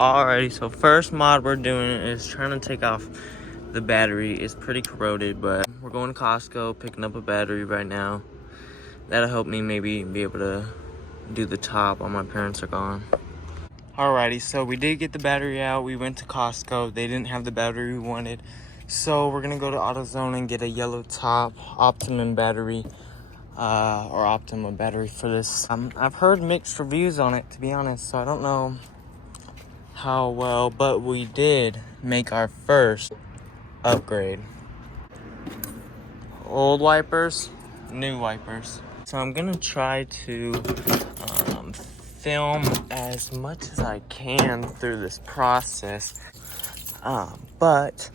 Alrighty, so first mod we're doing is trying to take off the battery. It's pretty corroded, but we're going to Costco, picking up a battery right now. That'll help me maybe be able to do the top while my parents are gone. Alrighty, so we did get the battery out. We went to Costco. They didn't have the battery we wanted. So we're gonna go to AutoZone and get a yellow top Optimum battery, or Optima battery for this. I've heard mixed reviews on it, to be honest, so I don't know how well, but we did make our first upgrade. Old wipers, new wipers. So I'm gonna try to film as much as I can through this process, but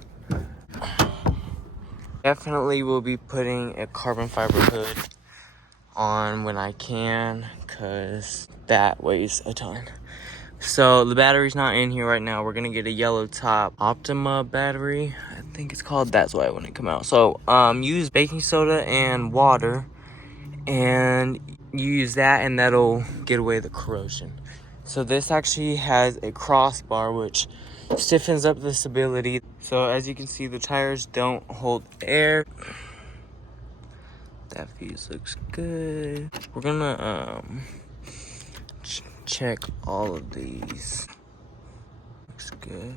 definitely will be putting a carbon fiber hood on when I can, because that weighs a ton. So the battery's not in here right now. We're gonna get a yellow top Optima battery, I think it's called. That's why it wouldn't come out. So use baking soda and water, and you use that and that'll get away the corrosion. So this actually has a crossbar which stiffens up the stability. So as you can see, the tires don't hold air. That fuse looks good. We're gonna check all of these. Looks good.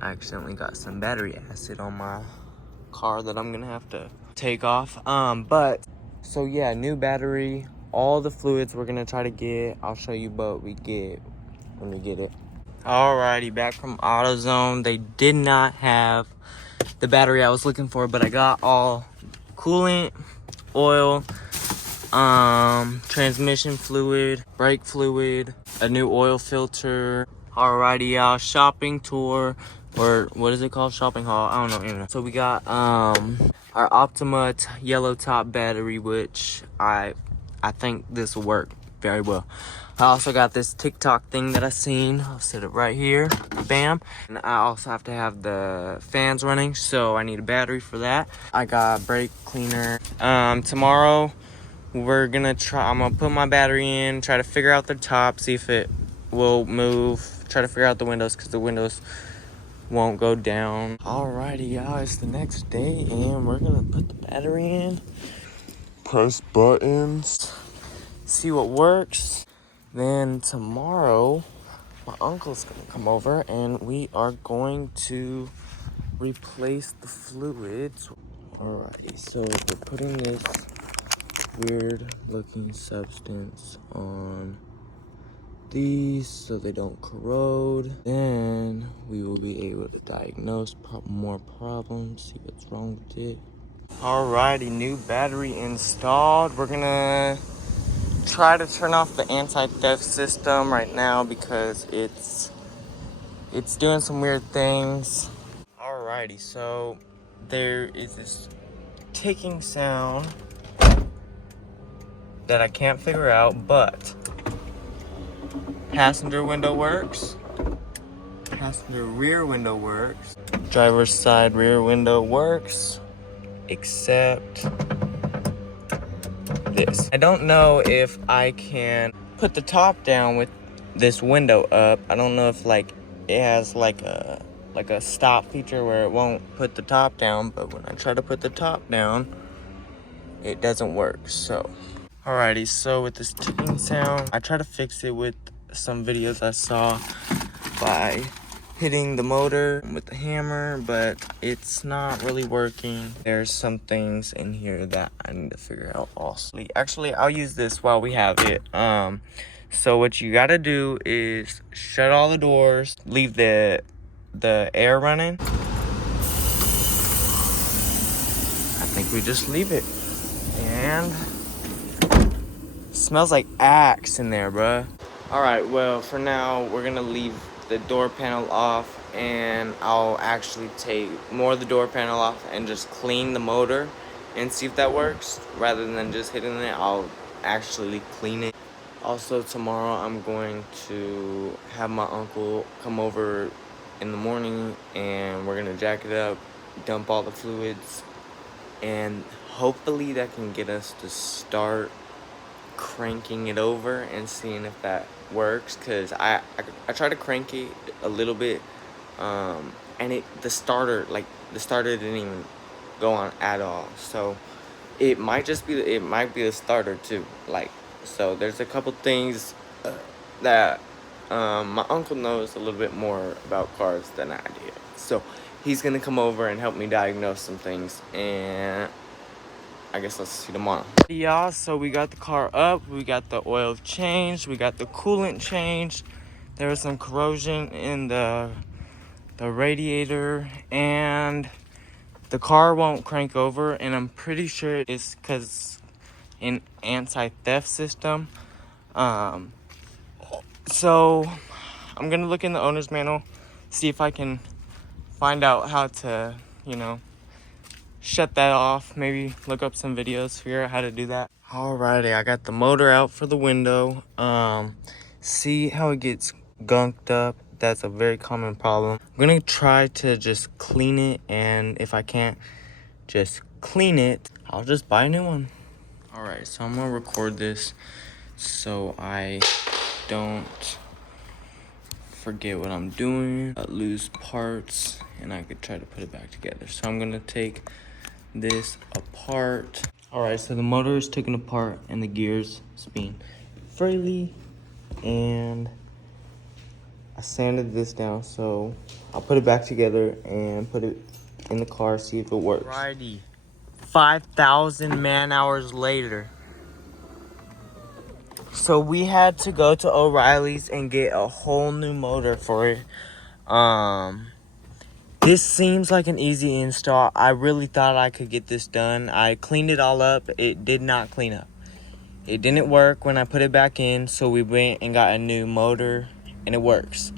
I accidentally got some battery acid on my car that I'm gonna have to take off. But so yeah, new battery, all the fluids we're gonna try to get. I'll show you what we get when we get it. Alrighty, back from AutoZone. They did not have the battery I was looking for, but I got all coolant, oil, transmission fluid, brake fluid, a new oil filter. Alrighty, y'all, shopping tour, or what is it called? Shopping haul, I don't know. So we got our Optima yellow top battery, which I think this will work very well. I also got this TikTok thing that I seen. I'll set it right here. Bam. And I also have to have the fans running, so I need a battery for that. I got brake cleaner. Tomorrow we're gonna try, I'm gonna put my battery in, try to figure out the top, see if it will move, try to figure out the windows, because the windows won't go down. Alrighty, y'all, it's the next day and we're gonna put the battery in, press buttons, see what works. Then tomorrow my uncle's gonna come over and we are going to replace the fluids. Alrighty, so we're putting this weird looking substance on these so they don't corrode. Then we will be able to diagnose more problems, see what's wrong with it. Alrighty, new battery installed. We're gonna try to turn off the anti-theft system right now because it's doing some weird things. Alrighty, so there is this ticking sound that I can't figure out, but passenger window works, passenger rear window works, driver's side rear window works, except this. I don't know if I can put the top down with this window up. I don't know if like it has like a stop feature where it won't put the top down, but when I try to put the top down, it doesn't work. So alrighty, so with this ticking sound, I try to fix it with some videos I saw by hitting the motor with the hammer, but it's not really working. There's some things in here that I need to figure out also. Actually, I'll use this while we have it. So what you gotta do is shut all the doors, leave the air running. I think we just leave it. And it smells like Axe in there, bruh. Alright, well, for now, we're gonna leave the door panel off, and I'll actually take more of the door panel off and just clean the motor and see if that works. Rather than just hitting it, I'll actually clean it. Also, tomorrow I'm going to have my uncle come over in the morning, and we're gonna jack it up, dump all the fluids, and hopefully that can get us to start cranking it over and seeing if that works, because I tried to crank it a little bit, and the starter didn't even go on at all. So it might just be the starter too. Like, so there's a couple things that my uncle knows a little bit more about cars than I do. So he's gonna come over and help me diagnose some things, and I guess let's see tomorrow. Yeah, so we got the car up, we got the oil changed, we got the coolant changed. There was some corrosion in the radiator, and the car won't crank over, and I'm pretty sure it's because an anti-theft system. So I'm gonna look in the owner's manual, see if I can find out how to, shut that off. Maybe look up some videos, figure out how to do that. Alrighty, I got the motor out for the window. See how it gets gunked up? That's a very common problem. I'm gonna try to just clean it, and if I can't just clean it, I'll just buy a new one. Alright, so I'm gonna record this so I don't forget what I'm doing, lose parts, and I could try to put it back together. So I'm gonna take this apart. Alright, so the motor is taken apart and the gears spin freely, and I sanded this down, so I'll put it back together and put it in the car, see if it works. Alrighty, 5,000 man hours later. So we had to go to O'Reilly's and get a whole new motor for it. This seems like an easy install. I really thought I could get this done. I cleaned it all up. It did not clean up. It didn't work when I put it back in, so we went and got a new motor, and it works.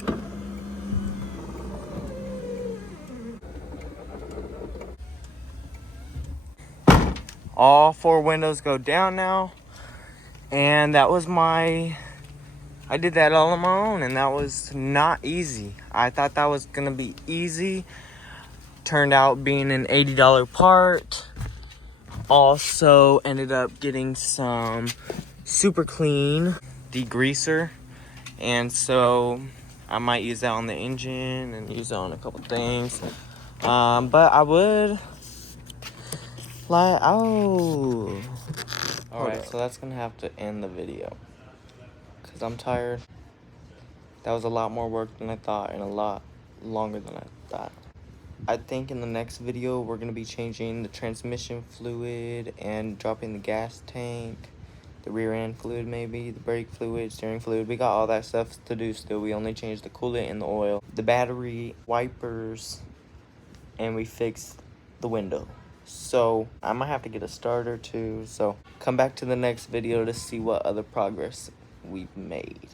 All 4 windows go down now, and that was I did that all on my own, and that was not easy. I thought that was gonna be easy. Turned out being an $80 part. Also ended up getting some super clean degreaser, and so I might use that on the engine and use it on a couple things. But I would like, oh. Alright, so that's gonna have to end the video, because I'm tired. That was a lot more work than I thought, and a lot longer than I thought. I think in the next video, we're going to be changing the transmission fluid and dropping the gas tank, the rear end fluid maybe, the brake fluid, steering fluid. We got all that stuff to do still. We only changed the coolant and the oil, the battery, wipers, and we fixed the window. So I might have to get a starter too. So come back to the next video to see what other progress we've made.